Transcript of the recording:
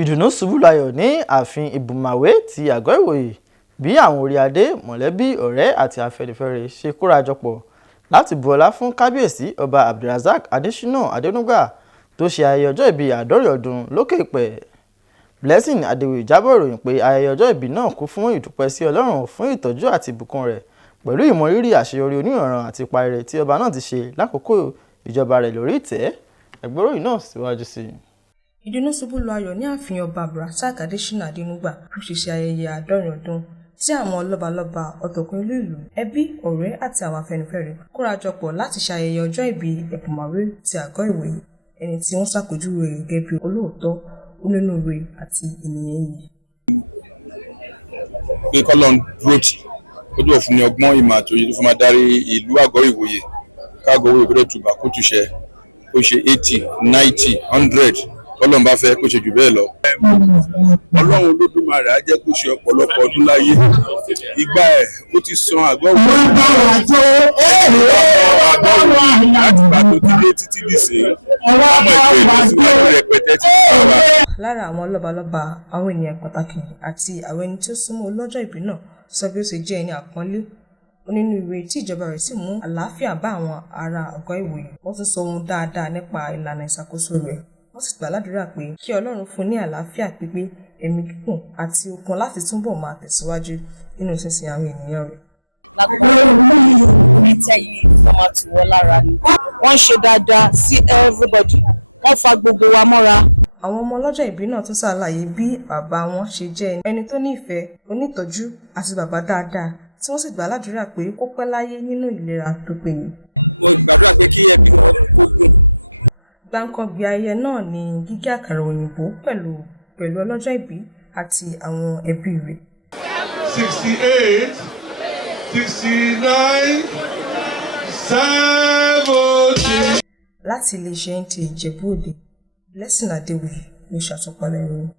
Ìdùnnú ṣubú layọ̀ ní ààfin Ìbùmàwé ti àgọ́ ìwòye bí àwọn orí adé, mọ̀lẹ́bí, ọ̀rẹ́ àti afẹ́nifẹ́re ṣe kórajọpọ̀ láti bu ọlá fún kábíyèsí ọba Abdulrasaq Adésínà Adénúgà tó ṣe ayẹyẹ ọjọ́ ìbí 70 ọdún lókè èèpẹ̀. Blessing Adéwuyì jábọ̀ ìròyìn pé ayẹyẹ ọjọ́ ìbí náà kún fún ìdúpẹ́ sí Ọlọ́run fún ìtọ́jú àti ìbùkún rẹ̀ pẹ̀lú ìmọrírì àṣeyọrí onírànran àti ipa rere tí ọba náà ti ṣe lákòókò ìjọba rẹ̀ lórí ìtẹ́. Ẹgbẹ́ròyìn náà síwájú sí i. Ìdùnnú ṣubú lu ayọ̀ ní ààfin ọba Abdulrasaq Adésínà Adénúgà bó ṣe ṣe ayẹyẹ 70 ọdún tí àwọn lọ́balọ́ba ọ̀tọ̀kùn ìlú ẹbí, ọ̀rẹ́ àti àwọn afẹ́nifẹ́re kórajọpọ̀ láti ṣe ayẹyẹ ọjọ́ ìbí Ìbùmàwé ti àgọ́ ìwòye, ẹni tí wọ́n ṣàpèjúwe rẹ̀ gẹ́gẹ́ bí olóòótọ́, onínúure àti ènìyàn yìí. Pé kọ́lọ́n dúró tì ó dúró fún ní ọgbọ́n ìmọ̀ àtòyè tó fi máa darí ìlú àgọ́ ìwòye káàgọ́ ìwòye kó dẹ̀ tùbà kó túṣẹ kó ṣe 80, 90, 100 Ọlọ́run bá fẹ́ kó ṣe jù bẹ́ẹ̀ lọ. Ọlọ́run Olódùmarè á jẹ́ kó ṣe ọ̀pọ̀lọpọ̀ ọdún láyé. Ìgbà ẹ̀ ó ti san àgọ́ ìwòye láti bá tó ti dé títí dìsín. Ọmọ ìpè ìlọsíwájú rẹpẹtẹ ti fún wa. Lára àwọn lọ́balọ́ba, àwọn ènìyàn pàtàkì àti àwọn ẹni tí ó súnmọ́ ọlọ́jọ́ ìbí náà sọ bí ó ṣe jẹ́ ẹni àpọ́nlé, onínúure tí ìjọba rẹ̀ sì mú àlàáfíà bá àwọn ará àgọ́ ìwòye. Wọ́n tún sọ ohun dáadáa nípa ìlànà ìṣàkóso rẹ̀. Wọ́n sì gbàládùra pé kí Ọlọ́run fún ní àlàáfíà pípé, ẹ̀mí gígùn àti okun láti túbọ̀ máa tẹ̀síwájú nínú sísin àwọn ènìyàn rẹ̀. Orí tẹ́ yìí wọ́n máa tù wọ́n lára ni. Wọ́n ṣe dáadáa sí everybody. Wọ́n fa gbogbo wa mọ́ra. Àwọn ọmọ ọlọ́jọ́ ìbí náà tún ṣàlàyé bí bàbá wọn ṣe jẹ́ ẹni tó ní ìfẹ́, onítọ́jú àti bàbá dáadáa tí wọ́n sì gbàládùra pé kó pẹ́ láyé nínú ìlera tó péye. Mo gbàdúrà pé kí ẹbí wọn kó gùn. Gbàǹkangbì ayẹyẹ náà ni gígé àkàrà òyìnbó pẹ̀lú ọlọ́jọ́ ìbí àti àwọn ẹbí rẹ̀. 68, 69, 70. Láti iléeṣẹ́ NTA Ìjẹ̀bú Òde, Blessing Adéwuyì ló ṣàtúpalẹ̀ ìròyìn.